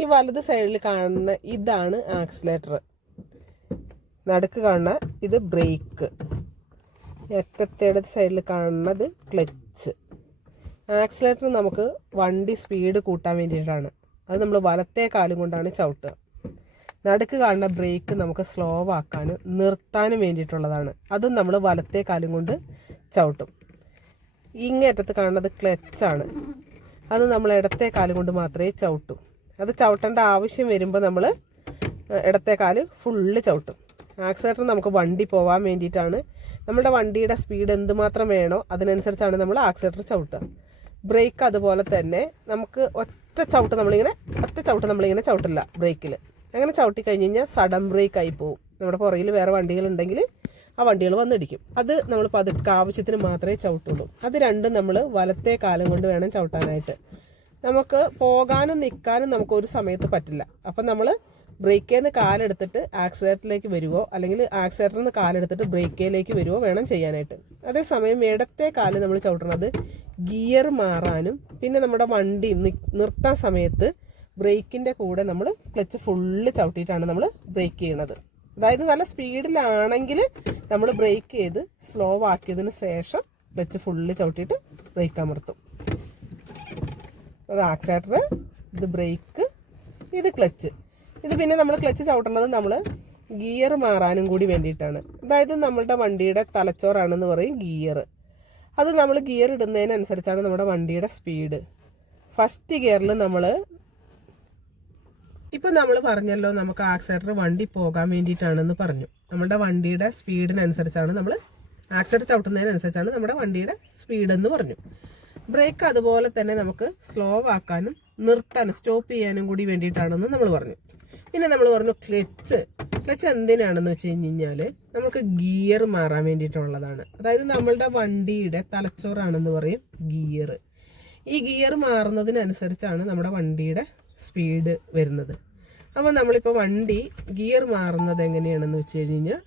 ഈ വലത് സൈഡിൽ കാണുന്ന ഇതാണ് ആക്സിലേറ്റർ, നടുക്ക് കാണുന്ന ഇത് ബ്രേക്ക്, അറ്റത്തേടെ സൈഡിൽ കാണുന്നത് ക്ലച്ച്. ആക്സിലേറ്റർ നമുക്ക് വണ്ടി സ്പീഡ് കൂട്ടാൻ വേണ്ടിയിട്ടാണ്. അത് നമ്മൾ വലത്തെ കാലും കൊണ്ടാണ് ചവിട്ടുക. നടുക്ക് കാണുന്ന ബ്രേക്ക് നമുക്ക് സ്ലോ ആക്കാനും നിർത്താനും വേണ്ടിയിട്ടുള്ളതാണ്. അതും നമ്മൾ വലത്തെ കാലും കൊണ്ട് ചവിട്ടും. ഇങ്ങേറ്റത്ത് കാണുന്നത് ക്ലച്ചാണ്. അത് നമ്മൾ ഇടത്തെ കാലും കൊണ്ട് മാത്രമേ ചവിട്ടൂ. അത് ചവിട്ടേണ്ട ആവശ്യം വരുമ്പോൾ നമ്മൾ ഇടത്തെ കാല് ഫുള്ള് ചവിട്ടും. ആക്സിലേറ്റർ നമുക്ക് വണ്ടി പോകാൻ വേണ്ടിയിട്ടാണ്. നമ്മുടെ വണ്ടിയുടെ സ്പീഡ് എന്തുമാത്രം വേണോ അതിനനുസരിച്ചാണ് നമ്മൾ ആക്സിലേറ്റർ ചവിട്ടുക. ബ്രേക്ക് അതുപോലെ തന്നെ നമുക്ക് ഒറ്റ ചവിട്ട് നമ്മളിങ്ങനെ ചവിട്ടില്ല ബ്രേക്കിൽ. അങ്ങനെ ചവിട്ടി കഴിഞ്ഞ് കഴിഞ്ഞാൽ സഡൻ ബ്രേക്ക് ആയി പോകും. നമ്മുടെ പുറകിൽ വേറെ വണ്ടികളുണ്ടെങ്കിൽ ആ വണ്ടികൾ വന്നിടിക്കും. അത് നമ്മൾ പതുക്കെ ആവശ്യത്തിന് മാത്രമേ ചവിട്ടുള്ളൂ. അത് രണ്ടും നമ്മൾ വലത്തെ കാലം കൊണ്ട് വേണം ചവിട്ടാനായിട്ട്. നമുക്ക് പോകാനും നിൽക്കാനും നമുക്ക് ഒരു സമയത്ത് പറ്റില്ല. അപ്പം നമ്മൾ ബ്രേക്കിൽ നിന്ന് കാലെടുത്തിട്ട് ആക്സിലേറ്ററിലേക്ക് വരുവോ അല്ലെങ്കിൽ ആക്സിലേറ്ററിൽ നിന്ന് കാലെടുത്തിട്ട് ബ്രേക്കിലേക്ക് വരുവോ വേണം ചെയ്യാനായിട്ട്. അതേസമയം ഇടത്തെ കാല് നമ്മൾ ചവിട്ടുന്നത് ഗിയർ മാറാനും പിന്നെ നമ്മുടെ വണ്ടി നിർത്താൻ സമയത്ത് ബ്രേക്കിൻ്റെ കൂടെ നമ്മൾ ക്ലച്ച് ഫുള്ള് ചവിട്ടിയിട്ടാണ് നമ്മൾ ബ്രേക്ക് ചെയ്യണത്. അതായത് നല്ല സ്പീഡിലാണെങ്കിൽ നമ്മൾ ബ്രേക്ക് ചെയ്ത് സ്ലോ ആക്കിയതിന് ശേഷം ക്ലച്ച് ഫുള്ള് ചവിട്ടിയിട്ട് ബ്രേക്ക് അമർത്തും. അത് ആക്സിലേറ്റർ, ഇത് ബ്രേക്ക്, ഇത് ക്ലച്ച്. ഇത് പിന്നെ നമ്മൾ ക്ലച്ച് ചവിട്ടുന്നത് നമ്മൾ ഗിയർ മാറാനും കൂടി വേണ്ടിയിട്ടാണ്. അതായത് നമ്മളുടെ വണ്ടിയുടെ തലച്ചോറാണെന്ന് പറയും ഗിയർ. അത് നമ്മൾ ഗിയർ ഇടുന്നതിനനുസരിച്ചാണ് നമ്മുടെ വണ്ടിയുടെ സ്പീഡ്. ഫസ്റ്റ് ഗിയറിൽ ഇപ്പം നമ്മൾ പറഞ്ഞല്ലോ നമുക്ക് ആക്സിലേറ്റർ വണ്ടി പോകാൻ വേണ്ടിയിട്ടാണെന്ന് പറഞ്ഞു. നമ്മുടെ വണ്ടിയുടെ സ്പീഡിനനുസരിച്ചാണ് നമ്മൾ ആക്സിലേറ്റർ ചവിട്ടുന്നതിനനുസരിച്ചാണ് നമ്മുടെ വണ്ടിയുടെ സ്പീഡെന്ന് പറഞ്ഞു. ബ്രേക്ക് അതുപോലെ തന്നെ നമുക്ക് സ്ലോ ആക്കാനും നിർത്താനും സ്റ്റോപ്പ് ചെയ്യാനും കൂടി വേണ്ടിയിട്ടാണെന്ന് നമ്മൾ പറഞ്ഞു. പിന്നെ നമ്മൾ പറഞ്ഞു ക്ലച്ച് എന്തിനാണെന്ന് വെച്ച് കഴിഞ്ഞാൽ നമുക്ക് ഗിയർ മാറാൻ വേണ്ടിയിട്ടുള്ളതാണ്. അതായത് നമ്മളുടെ വണ്ടിയുടെ തലച്ചോറാണെന്ന് പറയും ഗിയർ. ഈ ഗിയർ മാറുന്നതിനനുസരിച്ചാണ് നമ്മുടെ വണ്ടിയുടെ സ്പീഡ് വരുന്നത്. അപ്പോൾ നമ്മളിപ്പോൾ വണ്ടി ഗിയർ മാറുന്നത് എങ്ങനെയാണെന്ന് വെച്ച് കഴിഞ്ഞാൽ